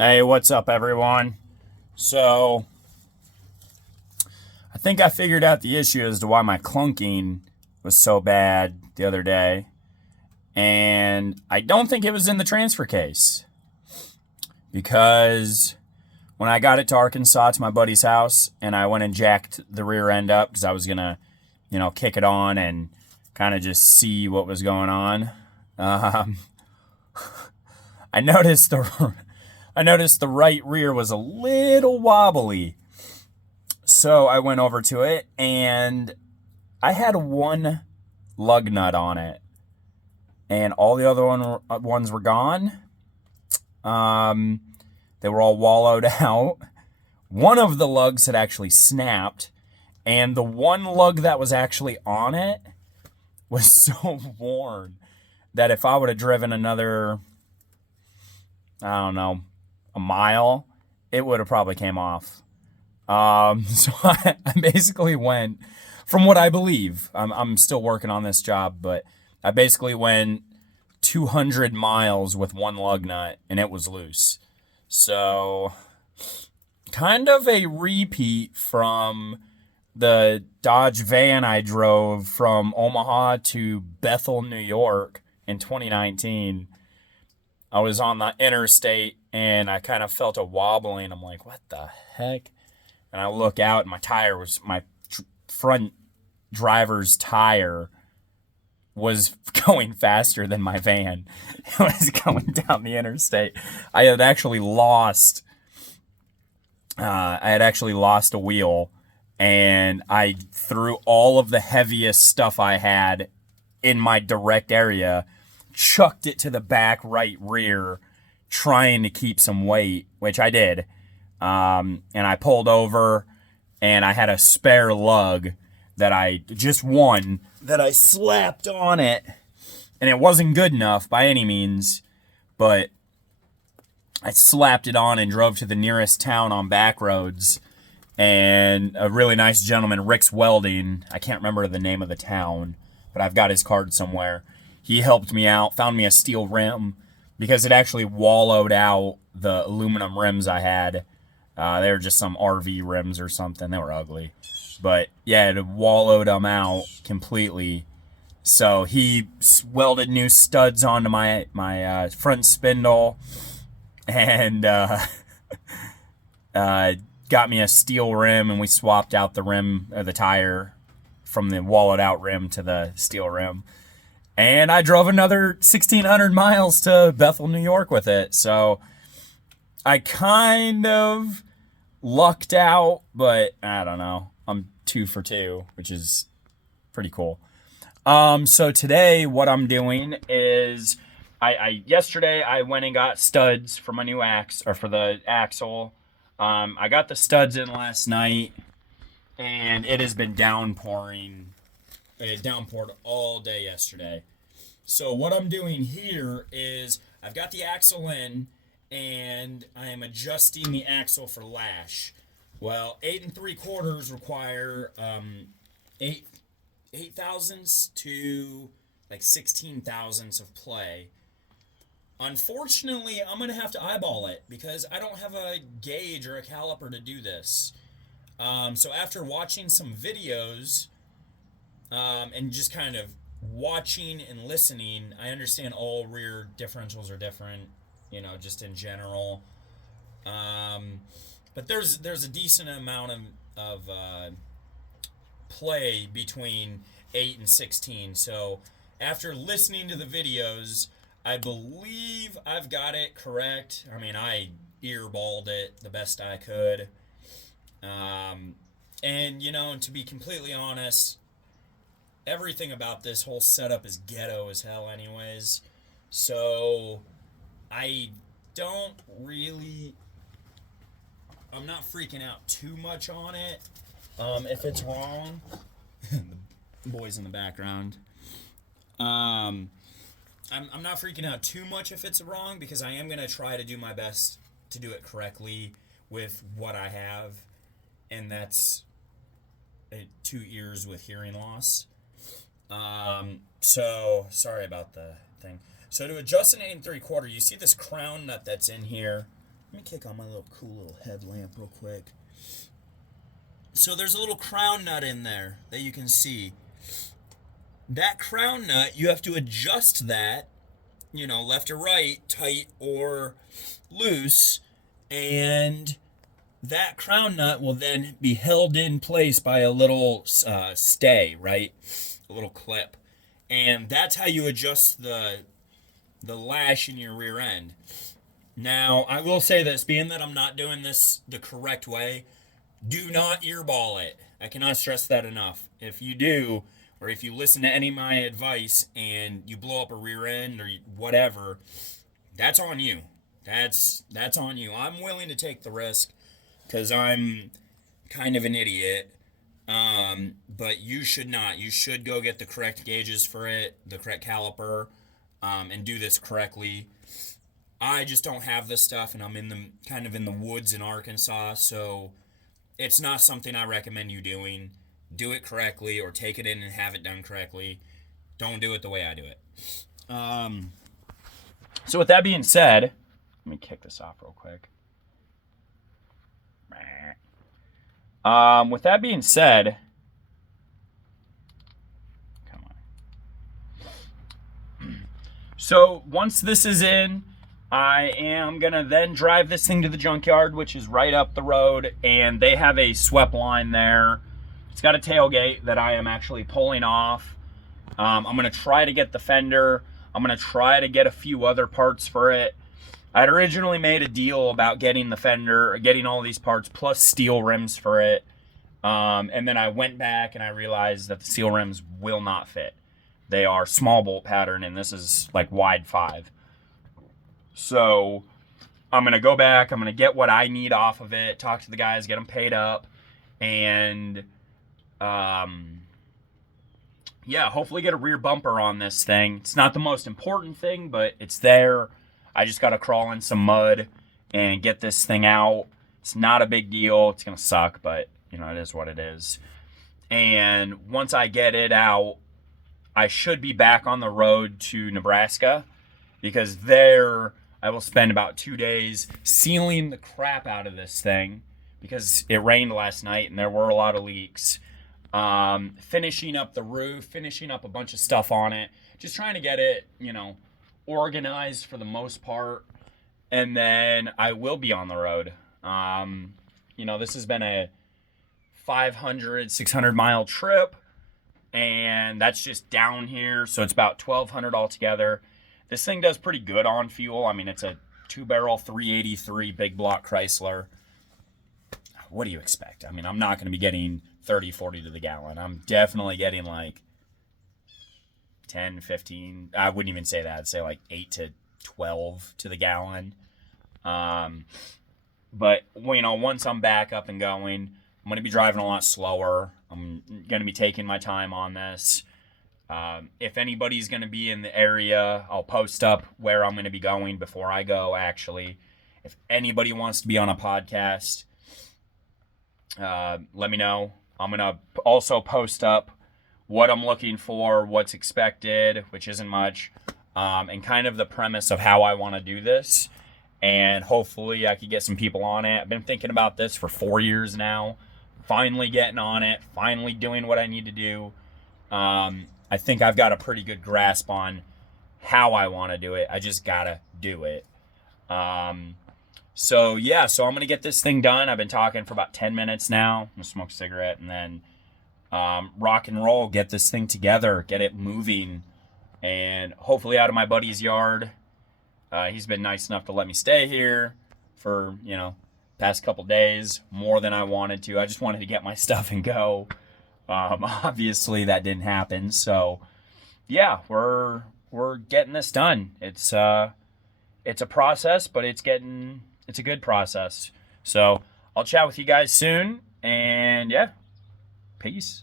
Hey, what's up, everyone? So, I think I figured out the issue as to why my clunking was so bad the other day. And I don't think it was in the transfer case. Because when I got it to Arkansas to my buddy's house and I went and jacked the rear end up because I was going to, kick it on and kind of just see what was going on. Um, I noticed the I noticed the right rear was a little wobbly. So I went over to it and I had one lug nut on it, and all the other ones were gone. Um, they were all wallowed out. One of the lugs had actually snapped, and the one lug that was actually on it was so worn that if I would have driven another, I don't know, a mile, it would have probably came off. So I basically went, from what I believe, I'm still working on this job, but I basically went 200 miles with one lug nut and it was loose. So kind of a repeat from the Dodge van I drove from Omaha to Bethel, New York in 2019. I was on the interstate and I kind of felt a wobbling. I'm like, what the heck? And I look out and my front driver's tire was going faster than my van. It was going down the interstate. I had actually lost a wheel, and I threw all of the heaviest stuff I had in my direct area, chucked it to the back right rear, trying to keep some weight, which I did. And I pulled over, and I had a spare lug that I slapped on it, and it wasn't good enough by any means, but I slapped it on and drove to the nearest town on back roads, and a really nice gentleman, Rick's Welding, I can't remember the name of the town, but I've got his card somewhere. He helped me out, found me a steel rim, because it actually wallowed out the aluminum rims I had. They were just some RV rims or something. They were ugly. But yeah, it wallowed them out completely. So he welded new studs onto my front spindle and got me a steel rim, and we swapped out the rim or the tire from the wallowed out rim to the steel rim. And I drove another 1,600 miles to Bethel, New York with it. So I kind of lucked out, but I don't know. I'm 2 for 2, which is pretty cool. So today what I'm doing is yesterday I went and got studs for my new for the axle. I got the studs in last night, and it has been downpouring. It downpoured all day yesterday. So what I'm doing here is I've got the axle in, and I am adjusting the axle for lash. Well, 8 3/4 require 8 thousandths to like 16 thousandths of play. Unfortunately, I'm gonna have to eyeball it because I don't have a gauge or a caliper to do this. So after watching some videos and just kind of watching and listening, I understand all rear differentials are different, just in general. But there's a decent amount of play between 8 and 16. So after listening to the videos, I believe I've got it correct. I mean, I earballed it the best I could. And to be completely honest, everything about this whole setup is ghetto as hell anyways. So I'm not freaking out too much on it. If it's wrong, the boys in the background. I'm not freaking out too much if it's wrong, because I am going to try to do my best to do it correctly with what I have, and that's 2 ears with hearing loss. So sorry about the thing. So to adjust an 8 3/4, you see this crown nut that's in here. Let me kick on my cool little headlamp real quick. So there's a little crown nut in there that you can see. That crown nut, you have to adjust that, left or right, tight or loose, and that crown nut will then be held in place by a little stay, right? A little clip. And that's how you adjust the lash in your rear end. Now, I will say this, being that I'm not doing this the correct way, do not earball it. I cannot stress that enough. If you do, or if you listen to any of my advice and you blow up a rear end or whatever, that's on you. That's on you. I'm willing to take the risk because I'm kind of an idiot. But you should not. You should go get the correct gauges for it, the correct caliper, and do this correctly. I just don't have this stuff, and I'm kind of in the woods in Arkansas, so it's not something I recommend you doing. Do it correctly, or take it in and have it done correctly. Don't do it the way I do it. So with that being said, let me kick this off real quick. With that being said, come on. So once this is in, I am going to then drive this thing to the junkyard, which is right up the road, and they have a swept line there. It's got a tailgate that I am actually pulling off. I'm going to try to get the fender. I'm going to try to get a few other parts for it. I had originally made a deal about getting the fender, getting all these parts, plus steel rims for it. And then I went back and I realized that the steel rims will not fit. They are small bolt pattern, and this is like wide 5. So I'm going to go back. I'm going to get what I need off of it, talk to the guys, get them paid up, and hopefully get a rear bumper on this thing. It's not the most important thing, but it's there. I just got to crawl in some mud and get this thing out. It's not a big deal. It's going to suck, but, it is what it is. And once I get it out, I should be back on the road to Nebraska, because there I will spend about 2 days sealing the crap out of this thing, because it rained last night and there were a lot of leaks. Finishing up the roof, finishing up a bunch of stuff on it, just trying to get it, organized for the most part, and then I will be on the road. This has been a 500, 600 mile trip, and that's just down here, so it's about 1,200 altogether. This thing does pretty good on fuel. I mean, it's a 2-barrel 383 big block Chrysler. What do you expect? I mean, I'm not going to be getting 30, 40 to the gallon. I'm definitely getting like 10, 15. I wouldn't even say that. I'd say like 8 to 12 to the gallon. But, once I'm back up and going, I'm going to be driving a lot slower. I'm going to be taking my time on this. If anybody's going to be in the area, I'll post up where I'm going to be going before I go, actually. If anybody wants to be on a podcast, let me know. I'm going to also post up what I'm looking for, what's expected, which isn't much, and kind of the premise of how I want to do this. And hopefully I could get some people on it. I've been thinking about this for 4 years now. Finally getting on it. Finally doing what I need to do. I think I've got a pretty good grasp on how I want to do it. I just got to do it. So I'm going to get this thing done. I've been talking for about 10 minutes now. I'm going to smoke a cigarette and then rock and roll, get this thing together, get it moving, and hopefully out of my buddy's yard. He's been nice enough to let me stay here for, past couple days, more than I wanted to. I just wanted to get my stuff and go. Obviously that didn't happen. So yeah, we're getting this done. It's a process, but it's a good process. So I'll chat with you guys soon, and yeah, peace.